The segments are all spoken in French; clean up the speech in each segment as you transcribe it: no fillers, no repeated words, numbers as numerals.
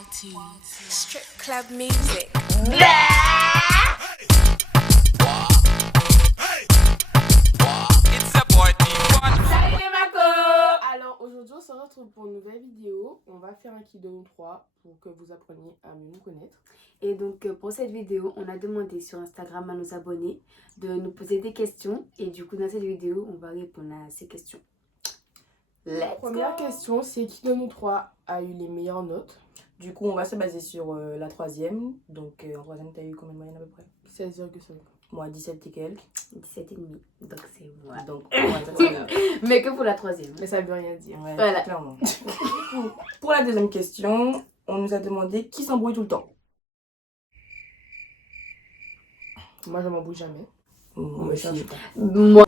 Strip club music. Salut les macos! Alors aujourd'hui on se retrouve pour une nouvelle vidéo. On va faire un qui de nous trois pour que vous appreniez à mieux nous connaître. Et donc pour cette vidéo, on a demandé sur Instagram à nos abonnés de nous poser des questions. Et du coup dans cette vidéo, on va répondre à ces questions. La première question, c'est qui de nous trois a eu les meilleures notes? Du coup, on va se baser sur la troisième. Donc, en troisième, t'as eu combien de moyenne à peu près? 16,5. Moi, 17 et quelques. 17,5. Donc c'est moi. Donc, ouais, ça, c'est bien. Mais que pour la troisième. Mais ça veut rien dire. Ouais, Voilà. clairement. Pour la deuxième question, on nous a demandé qui s'embrouille tout le temps. Moi je m'embrouille jamais. Moi me aussi. cherche pas. Moi,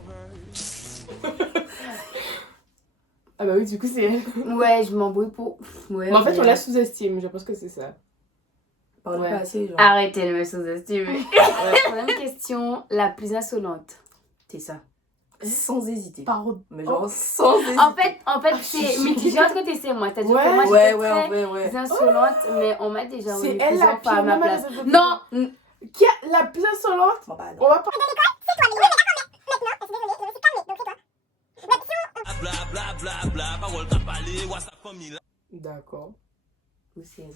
Ah bah oui, du coup c'est elle. ouais, je m'embrouille pour... Ouais, Mais en fait ouais. on la sous-estime, je pense que c'est ça. Parle Ouais. pas assez, genre. Arrêtez de me sous-estimer. Troisième question, la plus insolente. C'est ça. Sans hésiter. Pardon. Mais genre, sans hésiter. En fait c'est mitigé entre tes et moi. C'est-à-dire Ouais. que moi Ouais, j'étais ouais, très en vrai, ouais. insolente, mais on m'a déjà C'est remis elle la plusieurs fois à pire, ma même à place. la- Non. Qui a la plus insolente? Bon, bah, On va pas. D'accord. Ou c'est...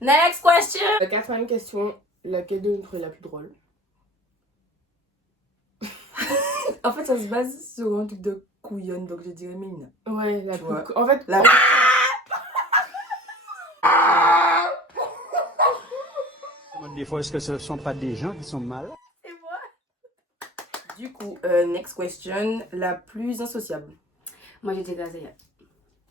Next question! La quatrième question, laquelle de nous trois est la plus drôle? En fait, ça se base sur un truc de couillonne, donc je dirais Mélina. Ouais, la Tu plus. vois. En fait, La- Des fois, est-ce que ce ne sont pas des gens qui sont malades? Du coup, next question, la plus insociable. Moi j'étais Gazaya.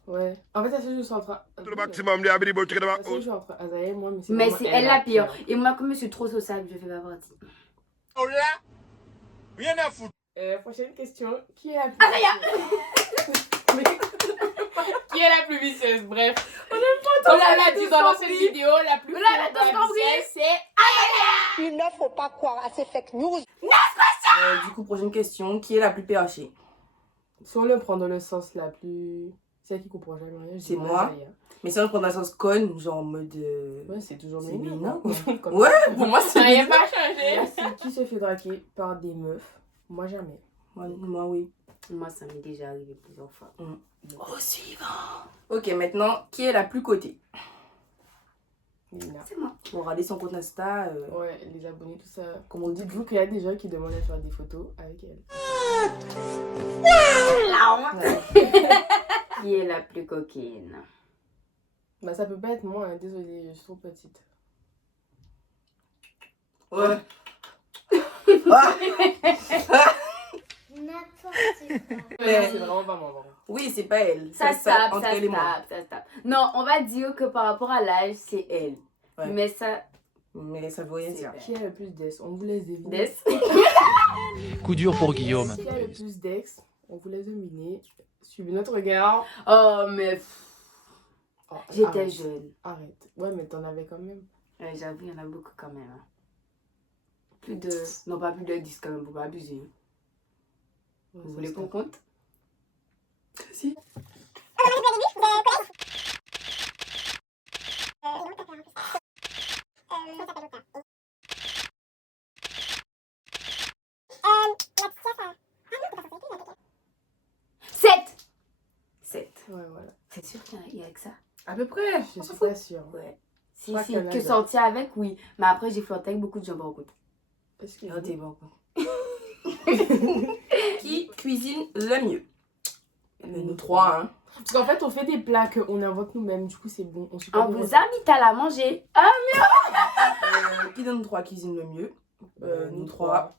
ouais. En fait, ça se joue entre. Le maximum de abri de Ça se joue entre Azaïa et moi, mais c'est Mais vraiment c'est elle la pire. Et moi comme je suis trop sociable, je fais pas partie. Rien à foutre. Prochaine question, qui est la plus. Mais- Qui est la plus vicieuse? Bref. On l'a dit dans l'ancienne vidéo, la plus vicieuse, c'est. Il ne faut pas croire à ces fake news. Du coup, prochaine question, qui est la plus PHée? Si on le prend dans le sens la plus. Celle qui comprend jamais rien, je C'est dirais moi. Azaïa. Mais si on le prend dans le sens conne, genre en mode. Ouais, c'est toujours C'est Mélina, Mélina, quoi. Comme Ouais, pour moi, c'est ça. Ça n'a Mélina. pas changé. Merci. Qui se fait draguer par des meufs? Moi, jamais. Moi, oui. Moi ça m'est déjà arrivé plusieurs fois. Au suivant. Ok, maintenant, qui est la plus cotée? Mélina. C'est moi. Pour regarder son compte Insta. Ouais, les abonnés, tout ça. Comme on dit, dites-vous qu'il y a des gens qui demandent à faire des photos avec elle. Qui est la plus coquine? Bah, ça peut pas être moi, hein. Désolée, je suis trop petite. Ouais. Mais c'est vraiment pas moi, vraiment. Oui, c'est pas elle. Ça C'est se tape, entre ça se elle et moi. tape, ça se tape. Non, on va dire que par rapport à l'âge, c'est elle. Ouais. Mais ça... Mais ça veut rien C'est dire. vrai. Qui a le plus d'ex? On vous laisse deviner. Des... Coup dur pour Guillaume. Qui a le plus d'ex? On vous laisse deviner. Suivez notre regard. Oh, mais... Oh, J'étais arrête. jeune. Arrête. Ouais, mais t'en avais quand même. J'avoue, il y en a beaucoup quand même. Hein. Plus de... Non, pas plus de 10 quand même, faut pas abuser. Hein. Ouais, Vous ça voulez se qu'on tape. compte? Si. Sept. 7. Ouais, voilà. C'est sûr qu'il y a que ça? À peu près. Je On suis s'en fout. pas sûre. Ouais. Si, crois si, qu'il y en a que d'autres. sortir avec, oui. Mais après, j'ai flirté avec beaucoup de gens, par contre. Excuse-moi. Ah, t'es bon. Qui cuisine le mieux? Nous trois, hein. Parce qu'en fait, on fait des plats qu'on invente nous-mêmes. Du coup, c'est bon. On suit pas On des vous recettes. invite à la manger. Ah, Qui de nous trois cuisine le mieux? Nous trois.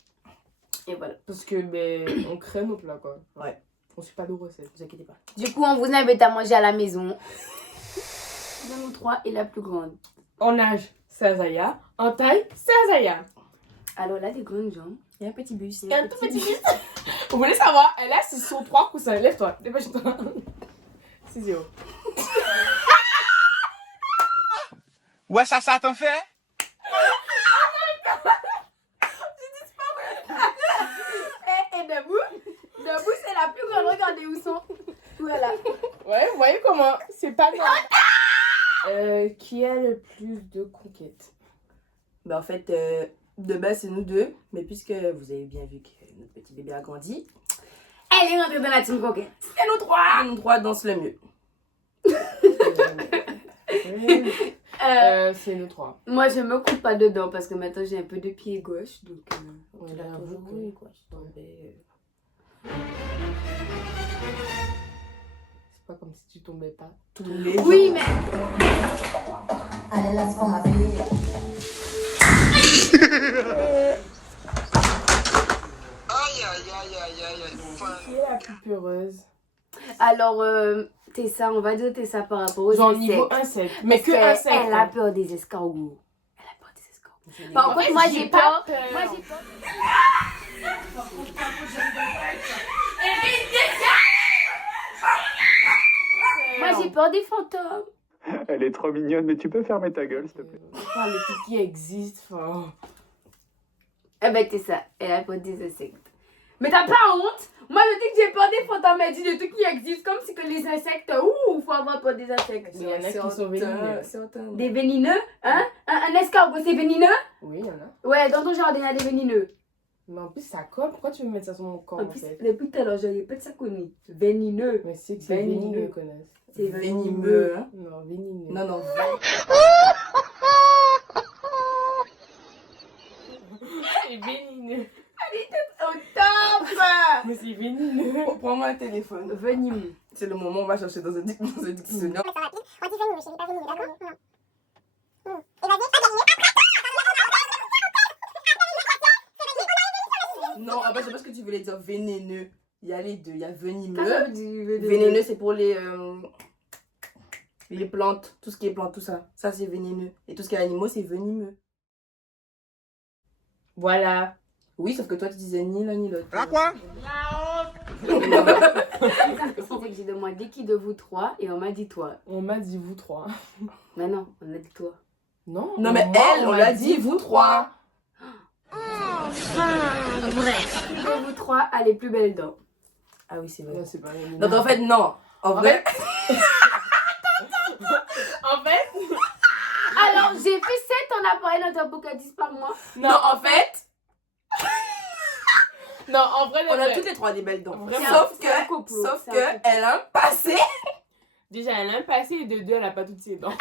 et voilà. Parce que, ben, on crée nos plats, quoi. Ouais. On suit pas de recettes. Vous inquiétez pas. Du coup, on vous invite à manger à la maison. De nous trois est la plus grande. En âge, c'est Azaïa. En taille, c'est Azaïa. Alors là, des grandes jambes. Il y a un petit bus. Et un tout petit bus. Vous voulez savoir? Elle a son 3 coussins. Lève-toi. Dépêche-toi. C'est 0. Ouais, ça t'en fait? Et debout, c'est la plus grande. Regardez où sont. Voilà. Ouais, vous voyez comment? C'est pas normal. Qui a le plus de conquêtes? Bah en fait, de base c'est nous deux, mais puisque vous avez bien vu que notre petit bébé a grandi, Elle est rentrée dans la team coquette. c'est nous trois dansent le mieux. C'est nous trois. Moi, je me coupe pas dedans parce que maintenant j'ai un peu de pied gauche. Donc, On Tu l'as l'a toujours avoué. eu quoi, tu tombais. C'est pas comme si tu tombais pas. Tous les oui, jours. mais. Qui est la plus peureuse? Alors, Tessa, on va dire Tessa par rapport aux Genre insectes. niveau insecte. Mais que Parce insecte. qu'elle a peur des escargots. Elle a peur des escargots. Je l'ai Par pas. contre, moi j'ai peur. peur. Moi j'ai peur. Moi j'ai peur des fantômes. Elle est trop mignonne, mais tu peux fermer ta gueule, s'il te plaît. Enfin, les trucs qui existent. Enfin. Eh ben Tessa, elle a peur des insectes. Mais t'as pas honte? Moi je dis que j'ai peur des fantômes, elle dit des trucs qui existent comme si que les insectes, faut avoir peur des insectes. Il y en a qui sont vénéneux. Des vénineux? Hein? Un escargot c'est vénineux? Oui, il y en a. Ouais, dans ton jardin il y a des vénineux. Mais en plus, ça colle. Pourquoi tu veux mettre ça sur mon corps En en plus, fait? depuis tout à l'heure, j'avais pas de ça connu. Vénineux. Mais c'est que c'est Vénéneux. vénéneux, connaissent. C'est Venimeux. Hein? Non, vénéneux. Non, non. C'est vénéneux. Au top! Mais c'est vénéneux. Oh, prends-moi un téléphone. Venimeux. C'est le moment où on va chercher dans un dictionnaire. Non, ah bah, je sais pas ce que tu voulais dire. Vénéneux. Il y a les deux. Il y a venimeux. Vénéneux, c'est pour les plantes. Tout ce qui est plantes, tout ça. Ça, c'est vénéneux. Et tout ce qui est animaux, c'est venimeux. Voilà. Oui, sauf que toi, tu disais ni l'un ni l'autre. La quoi? C'était que j'ai demandé qui de vous trois et on m'a dit toi. On m'a dit vous trois. Mais non, on a dit toi. Non, Non, mais moi, elle, on l'a dit, vous trois. Qui de vous trois a les plus belles dents? Ah oui, c'est vrai. Non, c'est pas vénéneux. Donc, en fait, non. En vrai, En fait, Alors, j'ai fait 7 en appareil d'antibocadis par mois. non, non, en fait, non, en vrai, on a vrai. toutes les trois des belles dents. Vraiment. Sauf C'est un que, couple, sauf c'est un que, couple. elle a un passé. Déjà, elle a un passé et de deux, elle a pas toutes ses dents.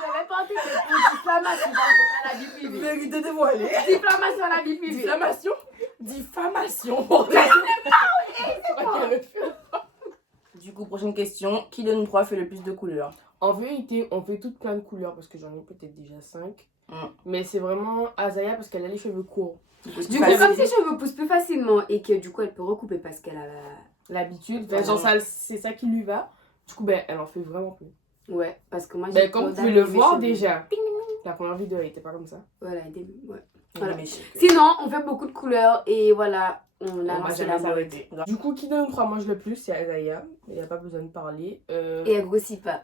J'avais pas entendu que pour diffamation dans la vie privée. Vérité dévoilée. Diffamation à la vie privée. Diffamation. Diffamation. Du coup, prochaine question. Qui de nous trois fait le plus de couleurs? En vérité, on fait toutes plein de couleurs parce que j'en ai peut-être déjà 5. Mm. Mais c'est vraiment Azaya parce qu'elle a les cheveux courts. Du coup, comme ses cheveux poussent plus facilement et que du coup, elle peut recouper parce qu'elle a L'habitude, enfin, genre ça, c'est ça qui lui va. Du coup, ben, elle en fait vraiment plus. Ouais, parce que moi, j'ai Ben, comme peur vous pouvez le d'abîmer voir mes cheveux. déjà, la première vidéo, elle était pas comme ça. Voilà, ouais. Voilà. Voilà. Sinon, on fait beaucoup de couleurs et voilà, on a On va lancé jamais la mode. s'arrêter. Du coup, qui de nous trois mange le plus? C'est Azaya. Il n'y a pas besoin de parler. Et elle grossit pas.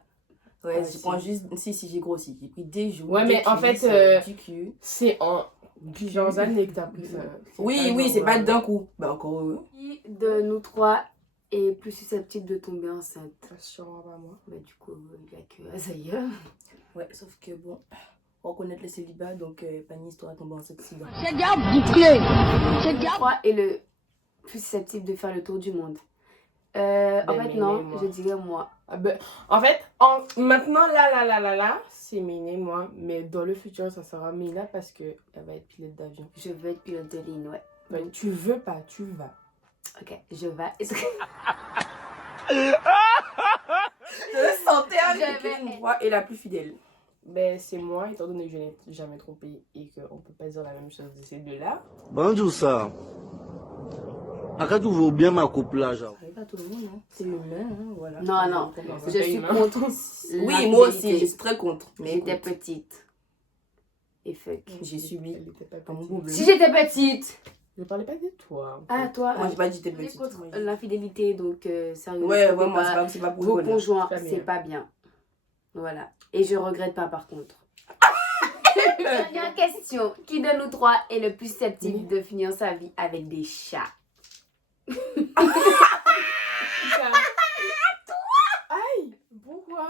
Ouais, Ah, je si. prends juste. Si, j'ai grossi. J'ai pris des joues. Ouais, des mais en cuisses, fait, du cul. c'est en plusieurs années que t'as pris ça. Oui, c'est pas d'un coup. Bah, encore heureux. Qui de nous trois est plus susceptible de tomber enceinte? Sûrement pas moi. Bah, du coup, il n'y a que Azaya. Ouais, sauf que bon, on reconnaître le célibat, donc pas une histoire à tomber enceinte si bas. Nous trois est le plus susceptible de faire le tour du monde. En fait, non, Méné, moi. je dirais moi. Ah ben, en fait, maintenant, là, c'est Méné, moi. Mais dans le futur, ça sera Ména parce qu'elle va être pilote d'avion. Je veux être pilote de ligne, ouais. Ben, tu veux pas, tu vas. Ok, je vais. Je le sentais Je avec vais- une voix et la plus fidèle. Ben, c'est moi, étant donné que je n'ai jamais trompé et qu'on peut pas dire la même chose de ces deux-là. Bonjour ça. Après tu veux bien ma couplage. Ça arrive à tout le monde, hein. C'est humain, hein, voilà. Non, non, c'est je pas suis humain. contre. Oui, moi aussi, je suis très contre. Mais J'étais écoute, petite. Et fuck. j'ai subi. Elle était pas un petite. bon bleu. Si j'étais petite. Je parlais pas de toi. Ah, toi. Moi, j'ai pas dit que on j'étais est petite. contre Moi, j'ai- l'infidélité, donc sérieux. Ouais, ne moi, trompez pas c'est pas pour vos rigoler. conjoints, C'est pas c'est bien. pas bien. Voilà. Et je regrette pas par contre. Dernière question. Qui de nous trois est le plus susceptible de finir sa vie avec des chats? Aïe, pourquoi?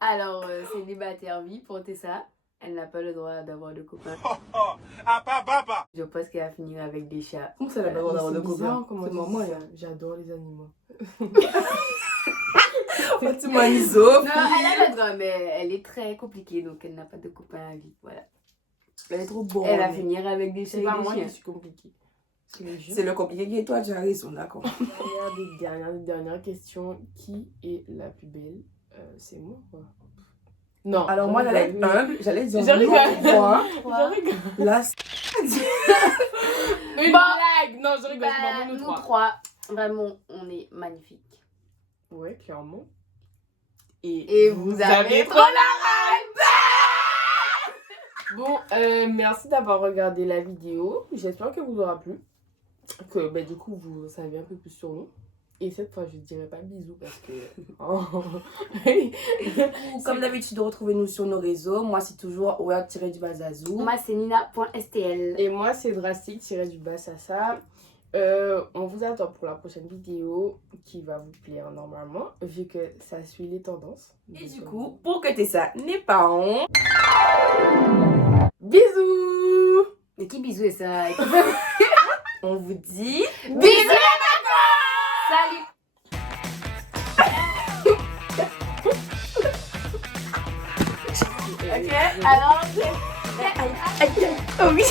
Alors, célibataire, oui, pour Tessa. Elle n'a pas le droit d'avoir de copains. Ah, papa. Je pense qu'elle va finir avec des chats. Comment ça, elle a pas le droit d'avoir de copains? Comment C'est maman, là. J'adore les animaux. Fatima Niso. Non, elle a le droit, mais elle est très compliquée, donc elle n'a pas de copains à vie. Voilà. Elle est trop bonne. Elle va finir avec des chats C'est et pas des moi qui chiens. suis compliquée. C'est les jeux. C'est le compliqué qui est toi, tu as raison, d'accord. Regardez, dernière question. Qui est la plus belle? C'est moi, quoi. Non. Alors moi, j'allais être humble, j'allais dire Je rigole. moi. Je rigole. Là, Une Bon. blague. Non, je rigole. Bah, Je m'en vais, nous nous trois. trois, vraiment, on est magnifiques. Ouais, clairement. Et vous avez trop Bon, merci d'avoir regardé la vidéo. J'espère que vous aura plu. Que du coup, vous en savez un peu plus sur nous. Et cette fois, je ne dirai pas bisous parce que... Oh. comme d'habitude, retrouvez-nous sur nos réseaux. Moi, c'est toujours Word-du-Bazazou. Moi, c'est nina.stl. Et moi, c'est drastique-du-bas-sassa. On vous attend pour la prochaine vidéo qui va vous plaire normalement, vu que ça suit les tendances. Et du coup, pour que Tessa n'ait pas honte, bisous! Mais qui bisous est ça? on vous dit... Bisous! Salut! Ok, Alors, Oh oui.